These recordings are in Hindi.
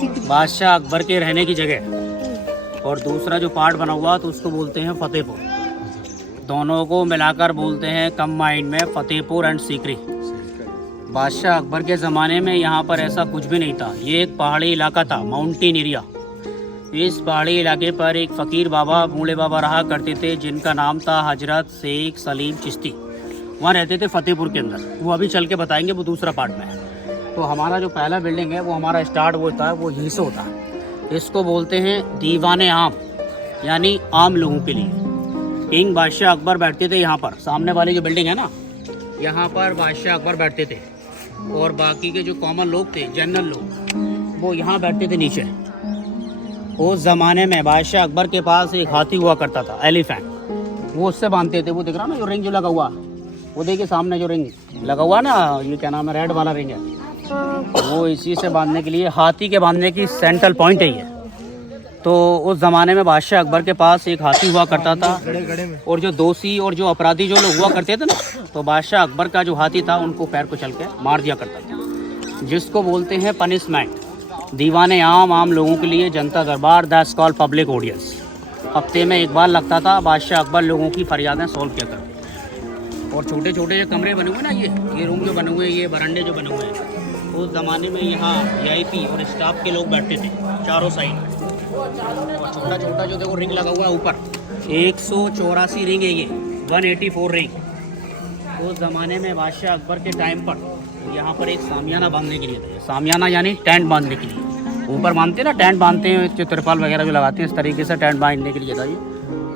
बादशाह अकबर के रहने की जगह। और दूसरा जो पार्ट बना हुआ तो उसको बोलते हैं फतेहपुर। दोनों को मिलाकर बोलते हैं कंबाइंड में फतेहपुर एंड सीकरी। बादशाह अकबर के ज़माने में यहाँ पर ऐसा कुछ भी नहीं था। ये एक पहाड़ी इलाका था, माउंटेन एरिया। इस पहाड़ी इलाके पर एक फ़कीर बाबा, बूढ़े बाबा रहा करते थे, जिनका नाम था हजरत शेख सलीम चिश्ती। वहाँ रहते थे फतेहपुर के अंदर। वो अभी चल के बताएंगे, वो दूसरा पार्ट में है। तो हमारा जो पहला बिल्डिंग है वो हमारा स्टार्ट होता है, वो यहीं से होता है। इसको बोलते हैं दीवाने आम, यानी आम लोगों के लिए। किंग बादशाह अकबर बैठते थे यहाँ पर। सामने वाली जो बिल्डिंग है ना, यहाँ पर बादशाह अकबर बैठते थे। और बाकी के जो कॉमन लोग थे, जनरल लोग, वो यहाँ बैठते थे नीचे। उस ज़माने में बादशाह अकबर के पास एक हाथी हुआ करता था, एलिफेंट। वो उससे बांधते थे। वो दिख रहा ना जो रिंग जो लगा हुआ, वो देखिए सामने जो रिंग लगा हुआ ना, ये क्या नाम है, रेड वाला रिंग है। वो इसी से बांधने के लिए, हाथी के बांधने की सेंट्रल पॉइंट है ये। तो उस ज़माने में बादशाह अकबर के पास एक हाथी हुआ करता था। और जो दोषी और जो अपराधी जो लोग हुआ करते थे ना, तो बादशाह अकबर का जो हाथी था उनको पैर को चल के मार दिया करता था, जिसको बोलते हैं पनिशमेंट। दीवाने आम लोगों के लिए जनता दरबार, दैट्स कॉल्ड पब्लिक ऑडियंस। हफ्ते में एक बार लगता था। बादशाह अकबर लोगों की फरियादें सॉल्व किया करते। और छोटे छोटे जो कमरे बने हुए ना, ये रूम जो बने हुए हैं, ये बरांडे जो बने हुए हैं, उस ज़माने में यहाँ VIP और स्टाफ के लोग बैठते थे चारों साइड। और छोटा छोटा जो देखो रिंग लगा हुआ है ऊपर, 184 रिंग है ये, 184 रिंग। उस ज़माने में बादशाह अकबर के टाइम पर यहाँ पर एक सामियाना बांधने के लिए था। सामियाना यानी टेंट बांधने के लिए। ऊपर बांधते हैं ना, टेंट बांधते हैं, जो तिरपाल वगैरह जो लगाते हैं, इस तरीके से टेंट बांधने के लिए था ये।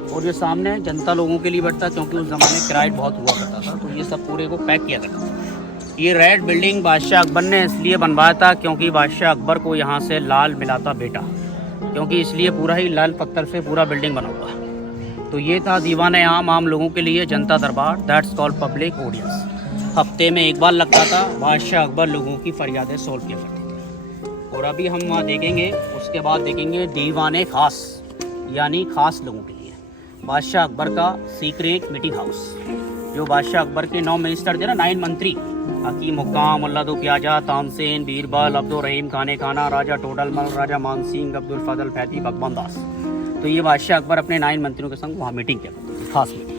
और ये सामने जनता लोगों के लिए बैठता, क्योंकि उस ज़माने किराया बहुत हुआ करता था, तो ये सब पूरे को पैक किया करता था। ये रेड बिल्डिंग बादशाह अकबर ने इसलिए बनवाया था क्योंकि बादशाह अकबर को यहाँ से लाल मिला था बेटा, क्योंकि इसलिए पूरा ही लाल पत्थर से पूरा बिल्डिंग बना हुआ है। तो ये था दीवाने आम लोगों के लिए जनता दरबार, दैट्स कॉल्ड पब्लिक ऑडियंस। हफ्ते में एक बार लगता था। बादशाह अकबर लोगों की फरियादें सॉल्व किया करते थे। और अभी हम वहाँ देखेंगे, उसके बाद देखेंगे दीवाने खास, यानी खास लोगों के लिए बादशाह अकबर का सीक्रेट मीटिंग हाउस। जो बादशाह अकबर के 9 मिनिस्टर थे ना, 9 मंत्री, हकीम हुक्काम, मुल्ला दो प्याजा, तानसेन, बीरबल, अब्दुल रहीम खाने खाना, राजा टोडरमल, राजा मानसिंह, अब्दुल फजल फैती, भगवान दास। तो ये बादशाह अकबर अपने 9 मंत्रियों के संग वहाँ मीटिंग किया करते थे, खास मीटिंग।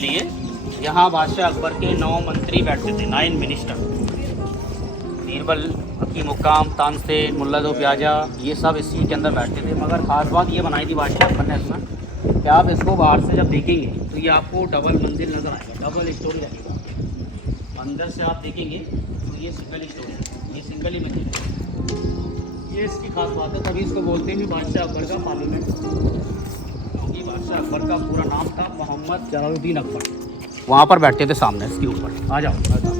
लिए यहाँ बादशाह अकबर के 9 मंत्री बैठते थे, 9 मिनिस्टर। बीरबल, हकीम हुक्काम, तानसेन, मुल्ला दो प्याजा, ये सब इसी के अंदर बैठते थे। मगर ख़ास बात ये बनाई थी बादशाह अकबर ने इसमें कि आप इसको बाहर से जब देखेंगे तो ये आपको डबल मंजिल नज़र आएगा, डबल स्टोरी रहेगा। अंदर से आप देखेंगे तो ये सिंगल स्टोरी है, ये सिंगल ही मंजिल है। ये इसकी खास बात है, तभी इसको बोलते हैं बादशाह अकबर का पार्लियामेंट, क्योंकि बादशाह अकबर का पूरा नाम था मोहम्मद जलालुद्दीन अकबर। वहाँ पर बैठते थे सामने इसके ऊपर। आ जाओ अकबर।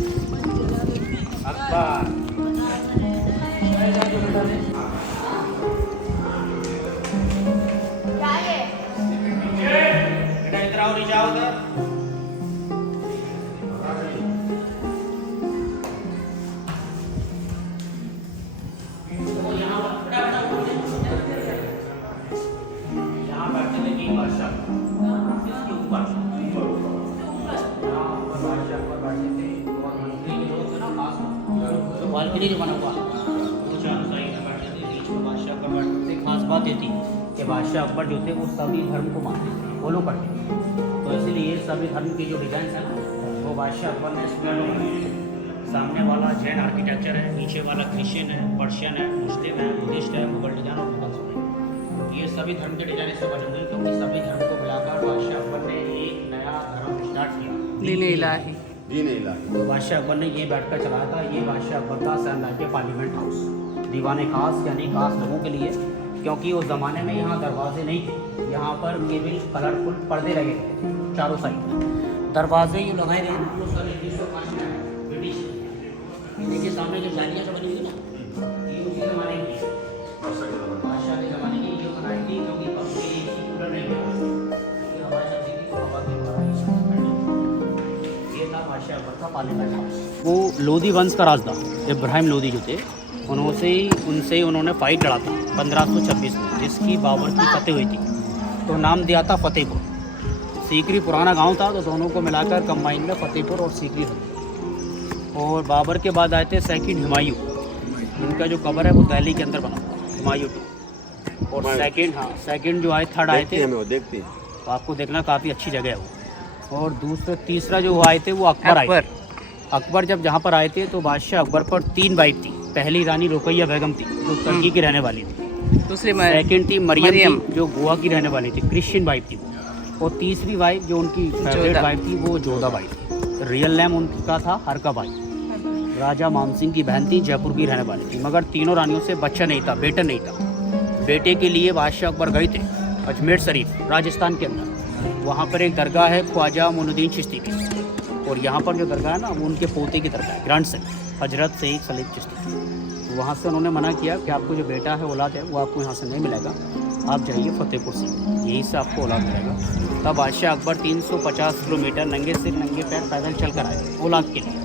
इधर आओ, नीचे आओ उधर। यहाँ बैठते थे किंग बादशाह, इसके ऊपर बालकनी जो बना हुआ, वो चारों साइड में बैठते थे, बीच में बादशाह अकबर बैठते थे। खास बात ये थी कि बादशाह अकबर जो थे वो सभी धर्म को मानते थे, फॉलो करते थे। तो इसलिए सभी धर्म के जो डिजाइन है ना, वो बादशाह अकबर ने इसमें, सामने वाला जैन आर्किटेक्चर है, नीचे वाला क्रिश्चियन है, पर्शियन है, मुस्लिम है, बुद्धिस्ट है, मुगल डिजाइन और मुगल है। ये सभी धर्म के डिजाइन इससे बने हुए, क्योंकि सभी धर्म को मिलाकर बादशाह अकबर ने एक नया धर्म स्टार्ट किया, दीन इलाही। तो बादशाह अकबर ने ये बैठकर चलाया था। ये बादशाह अकबर का सैनलाइट के पार्लियामेंट हाउस, दीवाने खास यानी खास लोगों के लिए, क्योंकि उस ज़माने में यहाँ दरवाजे नहीं थे। यहाँ पर केवल कलरफुल पर्दे लगे थे चारों साइड। दरवाजे ये लगाए गए हैं, वो सन 1905 में ब्रिटिश। देखिए सामने जो जालियाँ जो बनी हुई ना, ये उसी ज़माने की, बादशाह के ज़माने की जो बनाई थी, क्योंकि पंखे नहीं थे, हवा चलती थी तो हवा के द्वारा पार्लियामेंट हाउस। वो लोधी वंश का राज था, इब्राहिम लोधी जो थे, उनसे उन्होंने फाइट लड़ा था 1526 में, जिसकी बाबर की फतेह हुई थी, तो नाम दिया था फतेहपुर। सीकरी पुराना गांव था, तो दोनों को मिलाकर कंबाइन में फतेहपुर और सीकरी हुई। और बाबर के बाद आए थे सेकंड हुमायूं, उनका जो कब्र है वो दिल्ली के अंदर बना हुआ, हुमायूं टू। और सेकंड जो आए, थर्ड आए थे, देखते तो आपको देखना काफ़ी अच्छी जगह है वो। और तीसरा जो आए थे वो अकबर आए। अकबर जब जहाँ पर आए थे तो बादशाह अकबर पर 3 वाइफ थी। पहली रानी रुकैया बेगम थी, जो तुर्की की रहने वाली थी। दूसरी सेकंड थी मरियम थी, जो गोवा की रहने वाली थी, क्रिश्चियन वाइफ थी वो। और तीसरी वाइफ जो उनकी फेवरेट वाइफ थी वो जोधा बाई थी। रियल नेम उनका था हरका बाई। राजा मानसिंह की बहन थी, जयपुर की रहने वाली थी। मगर तीनों रानियों से बच्चा नहीं था, बेटा नहीं था। बेटे के लिए बादशाह अकबर गए थे अजमेर शरीफ, राजस्थान के अंदर। वहाँ पर एक दरगाह है ख्वाजा मोइनुद्दीन चिश्ती की, और यहाँ पर जो दरगाह है ना, वो उनके पोते की दरगाह है, ग्रैंडसन हजरत सईद सलीम चिश्ती। तो वहाँ से उन्होंने मना किया कि आपको जो बेटा है, औलाद है, वो आपको यहाँ से नहीं मिलेगा, आप जाइए फतेहपुर से, यहीं से आपको औलाद मिलेगा। तब बादशाह अकबर 350 किलोमीटर नंगे सिर नंगे पैर पैदल चल कर आए औलाद के लिए।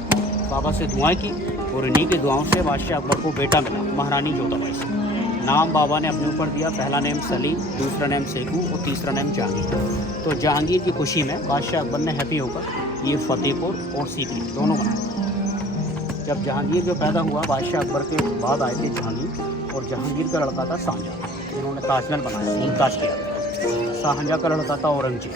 बाबा से दुआएं की, और इन्हीं की दुआओं से बादशाह अकबर को बेटा मिला, महारानी जोधाबाई से। नाम बाबा ने अपने ऊपर दिया, पहला नेम सलीम, दूसरा नेम सेखू और तीसरा नेम जहांगीर। तो जहांगीर की खुशी में बादशाह अकबर ने हैप्पी होकर ये फतेहपुर और सीकरी दोनों बनाए। जब जहांगीर जो पैदा हुआ, बादशाह अकबर के बाद आए थे जहांगीर, और जहांगीर का लड़का था शाहजहाँ, जिन्होंने ताजमहल बनाया, मुमताज़ किया। शाहजहाँ का लड़का था औरंगजेब,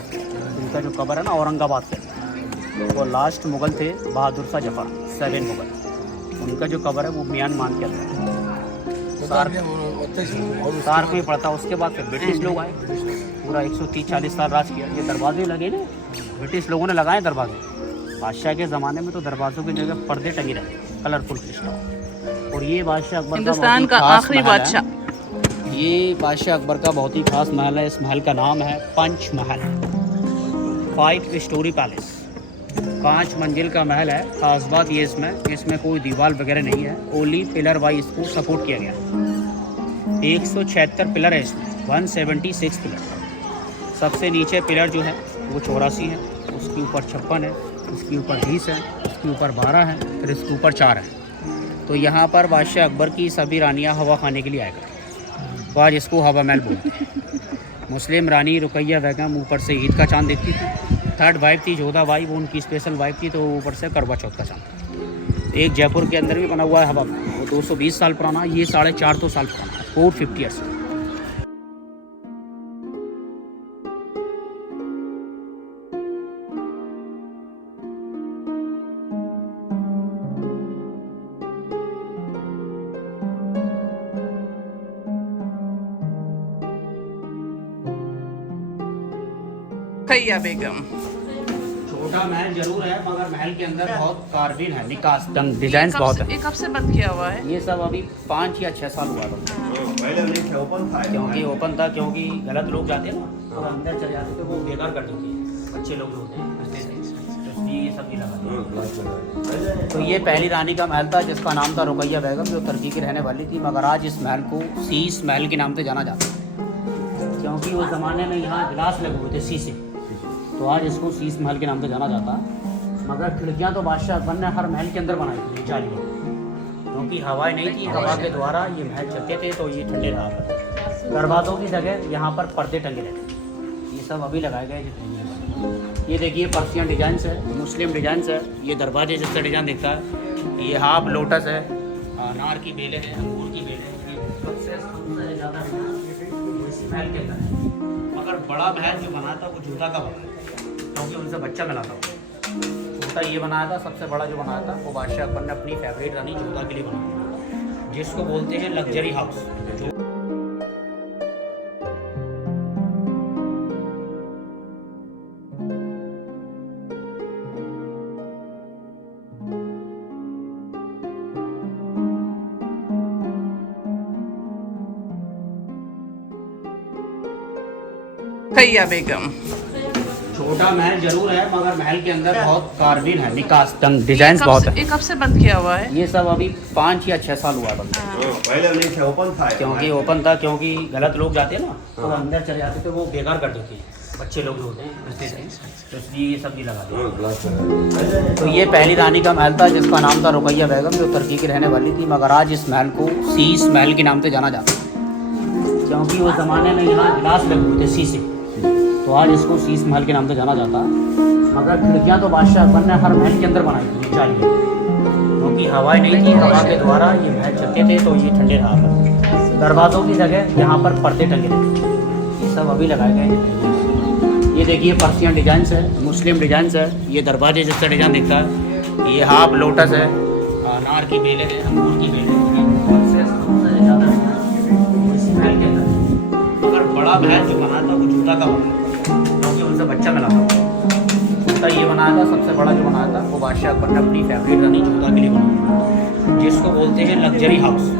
उनका जो कब्र है ना औरंगाबाद के अंदर। वो लास्ट मुग़ल थे बहादुर शाह जफ़र, 7 मुग़ल, उनका जो कब्र है वो म्यांमार के अंदर सार्क में पड़ता। उसके बाद फिर ब्रिटिश लोग आए, पूरा 130-40 साल राज किया। ये दरवाजे लगे ना, ब्रिटिश लोगों ने लगाए दरवाजे। बादशाह के ज़माने में तो दरवाज़ों की जगह पर्दे टंगे रहे, कलरफुल क्रिस्टल। और ये बादशाह अकबर हिंदुस्तान का आखिरी बादशाह, ये बादशाह अकबर का बहुत ही खास महल है। इस महल का नाम है पंच महल, 5 स्टोरी पैलेस, 5 मंजिल का महल है। खास बात ये इसमें कोई दीवार वगैरह नहीं है, ओनली पिलर वाइज इसको सपोर्ट किया गया है। 176 पिलर है इसमें, 176 पिलर। सबसे नीचे पिलर जो है वो 84 है, उसके ऊपर 56 है, उसके ऊपर 20 है, उसके ऊपर 12 है, फिर इसके ऊपर 4 है। तो यहाँ पर बादशाह अकबर की सभी रानियाँ हवा खाने के लिए आया करती, तो आज इसको हवा महल बोलते हैं। मुस्लिम रानी रुकैया बेगम ऊपर से ईद का चांद देखती थी। थर्ड वाइफ थी जोधा बाई, वो उनकी स्पेशल वाइफ थी, तो ऊपर से करवा चौथ का चांद। एक जयपुर के अंदर भी बना हुआ है हवा महल, वो 220 साल पुराना, ये 450 साल पुराना, 450 ईयर्स। रुकैया बेगम। छोटा महल जरूर है, मगर महल के अंदर बहुत कार्विन है, निकास डिजाइन बहुत है। ये कब से बंद किया हुआ है? ये सब अभी 5 या 6 साल हुआ था। क्योंकि ओपन था, क्योंकि गलत लोग जाते हैं ना, तो अंदर चले जाते थे, वो बेकार कर देते हैं, अच्छे लोग होते हैं, ये सब नहीं लगा। तो ये पहली रानी का महल था, जिसका नाम था रुकैया बेगम, जो तुर्की की रहने वाली थी। मगर आज इस महल को शीश महल के नाम से जाना जाता है, क्योंकि उस ज़माने में यहाँ गिलास लगे हुए थे शीशे, तो आज इसको शीश महल के नाम से जाना जाता है। मगर खिड़कियाँ तो बादशाह अकबर ने हर महल के अंदर बनाई थी, जाली, क्योंकि हवाएं नहीं थी, हवा के द्वारा ये महल चलते थे, तो ये ठंडे रहा करते। दरवाज़ों की जगह यहाँ पर पर्दे टंगे रहते, ये सब अभी लगाए गए जितने। ये देखिए पर्शियन डिजाइन है, मुस्लिम डिजाइन है। ये दरवाजे जिसका डिजाइन दिखता है, ये हाफ लोटस है, अनार की बेलें हैं, अंगूर की बेलें हैं। सबसे ज़्यादा इसी महल के अंदर है। मगर बड़ा महल जो बना था वो जोधा का बना, क्योंकि उनसे बच्चा मिला था। छोटा ये बनाया था, सबसे बड़ा जो बनाया था वो बादशाह अकबर ने अपनी फेवरेट रानी जोधा के लिए बनाया, जिसको बोलते हैं लग्जरी हाउस। रुकैया बेगम। छोटा महल जरूर है, मगर महल के अंदर बहुत कार्विन है, निकास डिजाइन बहुत है। ये कब से बंद किया हुआ है? ये सब अभी 5 या 6 साल हुआ था। पहले नहीं था, ओपन था। क्योंकि ओपन था, क्योंकि गलत लोग जाते हैं ना, तो अंदर चले जाते थे, वो बेकार कर देते हैं, बच्चे लोग जो होते हैं घुसते थे, तो इसलिए ये सब्जी लगा दी। तो ये पहली रानी का महल था जिसका नाम था रुकैया बेगम, जो तुर्की की रहने वाली थी, मगर आज इस महल को शीश महल के नाम से जाना जाता है, क्योंकि उस ज़माने में यहाँ गिलास लगे हुए थे शीशे, तो आज इसको शीश महल के नाम से जाना जाता है। मगर खिड़कियाँ तो बादशाह अकबर ने हर महल के अंदर बनाई थी जाली, क्योंकि हवाएं नहीं थी, हवा के द्वारा ये महल चलते थे तो ये ठंडे रहा करते। दरवाज़ों की जगह यहाँ पर पर्दे टंगे थे, ये सब अभी लगाए गए हैं। ये देखिए पर्शियन डिजाइन्स है, मुस्लिम डिजाइन्स है, ये दरवाजे जैसा डिजाइन दिखता है। ये हाफ लोटस है, अनार की बेलें हैं, अंगूर की बेलें हैं, सबसे ज़्यादा इस महल के अंदर। मगर बड़ा महल जो बना था वो जूता का बना, क्योंकि उनसे बच्चा मिला था, जूता ये बनाया था। सबसे बड़ा जो बनाया था वो बादशाह अकबर ने अपनी फेवरेट रानी जूता के लिए बनाया, जिसको बोलते हैं लग्जरी हाउस।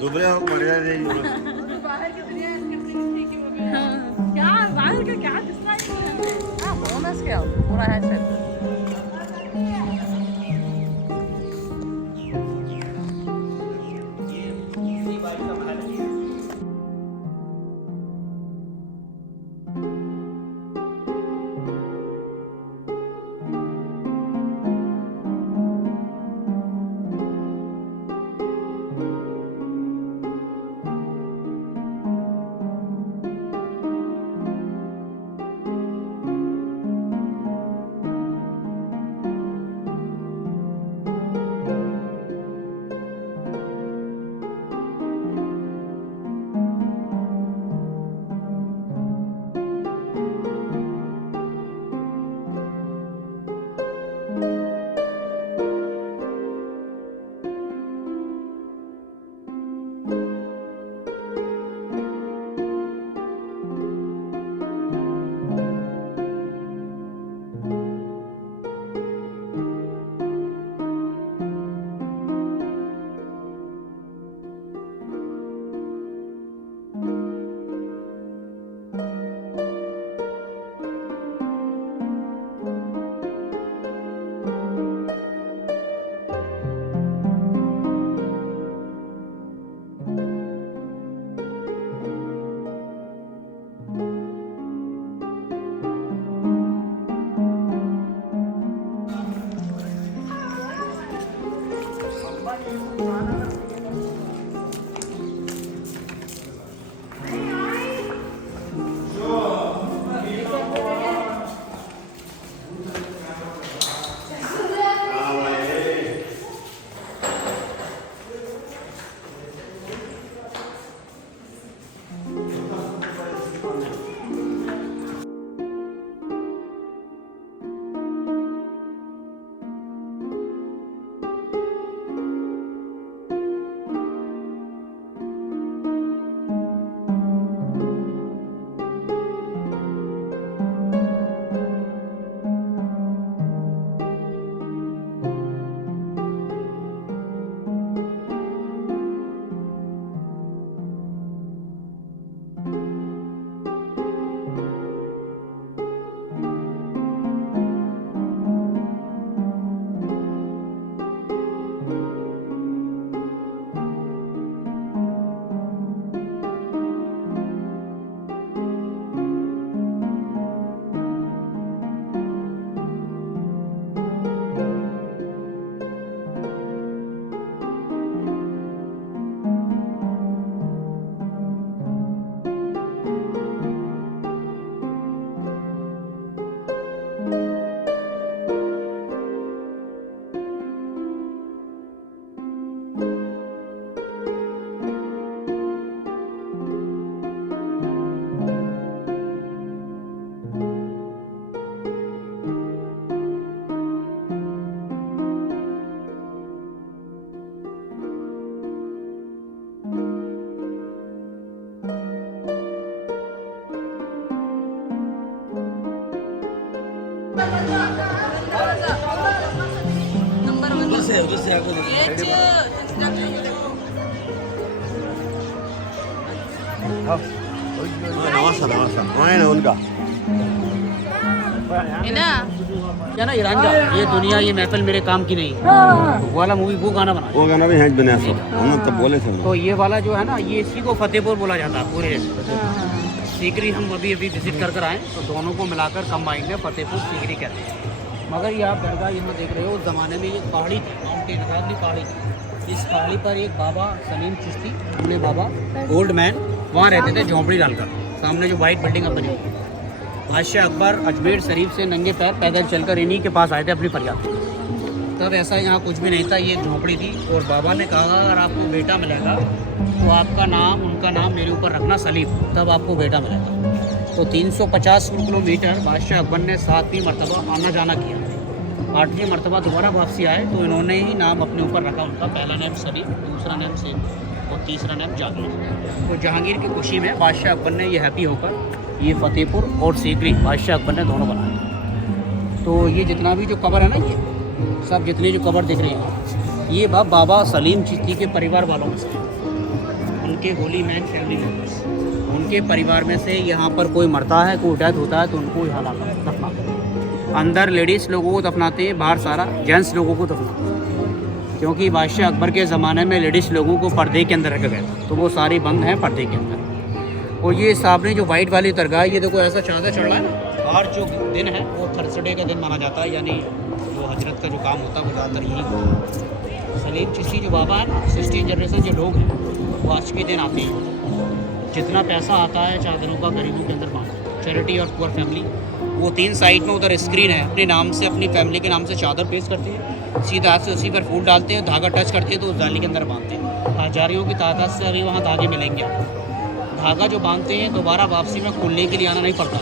दुबला बढ़िया नहीं बाहर की दुनिया इसके ठीक ही हो गई। क्या बाहर का क्या दिखता है? हाँ, बोनस क्या पूरा है सर। उधर से आपको नवासा वहाँ है ना उनका इना क्या ना ईरान का ये दुनिया ये महफिल मेरे काम की नहीं है। वो वाला मूवी वो गाना बना वो गाना भी है बना सो हम तब बोले थे तो ये वाला जो है ना ये इसी को फतेहपुर बोला जाता है पूरे सीकरी। हम अभी विजिट कर आए तो दोनों को मिलाकर कंबाइंड में फतेहपुर सीकरी कहते हैं। मगर ये आप दरगाह यहाँ देख रहे हो उस ज़माने में ये पहाड़ी थी, माउंटेन अगली पहाड़ी थी। इस पहाड़ी पर एक बाबा सलीम चिश्ती बूढ़े बाबा ओल्ड मैन वहाँ रहते थे झोंपड़ी डालकर। सामने जो वाइट बिल्डिंग अब बनी हुई है बादशाह अकबर अजमेर शरीफ से नंगे पैर पैदल चलकर इन्हीं के पास आए थे अपनी फरियाद। तब ऐसा यहाँ कुछ भी नहीं था, ये झोंपड़ी थी। और बाबा ने कहा अगर आपको बेटा मिलेगा तो आपका नाम उनका नाम मेरे ऊपर रखना सलीम, तब आपको बेटा मिलेगा। तो 350 किलोमीटर बादशाह अकबर ने 7वीं मरतबा आना जाना किया। 8वीं मरतबा दोबारा वापसी आए तो इन्होंने ही नाम अपने ऊपर रखा। उनका पहला नाम सलीम, दूसरा नाम सेम और तीसरा नाम जहांगीर। तो जहांगीर की खुशी में बादशाह अकबर ने ये हैप्पी होकर ये फतेहपुर और सीकरी बादशाह अकबर ने दोनों बनाए। तो ये जितना भी जो कब्र है ना ये सब जितनी जो कब्र दिख रही है ये बाबा सलीम चिश्ती के परिवार वालों में से, उनके होली मैन फैमिली मेम्बर्स, उनके परिवार में से यहाँ पर कोई मरता है कोई डेथ होता है तो उनको यहाँ लाकर दफनाते हैं। अंदर लेडीज़ लोगों को दफनाते हैं, बाहर सारा जेंट्स लोगों को दफनाते हैं। क्योंकि बादशाह अकबर के ज़माने में लेडीज़ लोगों को पर्दे के अंदर रखा गया था तो वो सारी बंद हैं पर्दे के अंदर। और ये सामने जो वाइट वाली दरगाह ये देखो ऐसा चादर चढ़ रहा है ना। और जो दिन है वो थर्सडे का दिन माना जाता है, यानी जो हजरत का जो काम होता है वो ज़्यादातर यही होता है। सलीम चिश्ती जो बाबा है ना 16 जनरेशन जो लोग हैं वो आज के दिन आते हैं। जितना पैसा आता है चादरों का गरीबों के अंदर बांटते, चैरिटी और पुअर फैमिली। वो 3 साइड में उधर स्क्रीन है, अपने नाम से अपनी फैमिली के नाम से चादर पेश करते हैं, सीधा हाथ से उसी पर फूल डालते हैं, धागा टच करते हैं तो उस जाली के अंदर बांधते हैं। हजारियों की तादाद से अभी वहाँ धागे मिलेंगे आपको। धागा जो बांधते हैं दोबारा वापसी में खोलने के लिए आना नहीं पड़ता।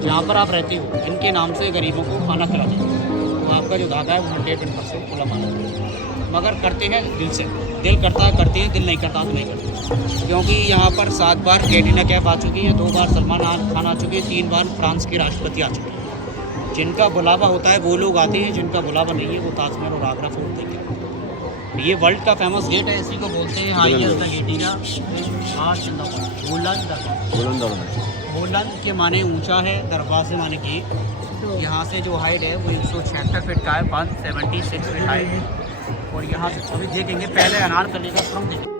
जहाँ पर आप रहते हो इनके नाम से गरीबों को खाना खिलाते हैं तो आपका जो धागा है वो 100% खुला माना। मगर करते हैं दिल से, दिल करता है करते हैं, दिल नहीं करता तो नहीं करते। क्योंकि यहाँ पर 7 बार कैटरीना कैफ आ चुकी हैं, 2 बार सलमान खान आ चुके हैं, 3 बार फ्रांस के राष्ट्रपति आ चुके हैं। जिनका बुलावा होता है वो लोग आते हैं, जिनका बुलावा नहीं है वो ताजमहल और आगरा फोर्ट देखें। ये वर्ल्ड का फेमस गेट है, इसी को बोलते हैं हाईएस्ट द गेटिना बुलंद के माने ऊंचा है, दरवाजे से माने गेट। यहाँ से जो हाइट है वो 176 फीट का है, 176 फीट हाइट है। और यहाँ से अभी देखेंगे पहले अनारकली का फ्रंट देखेंगे।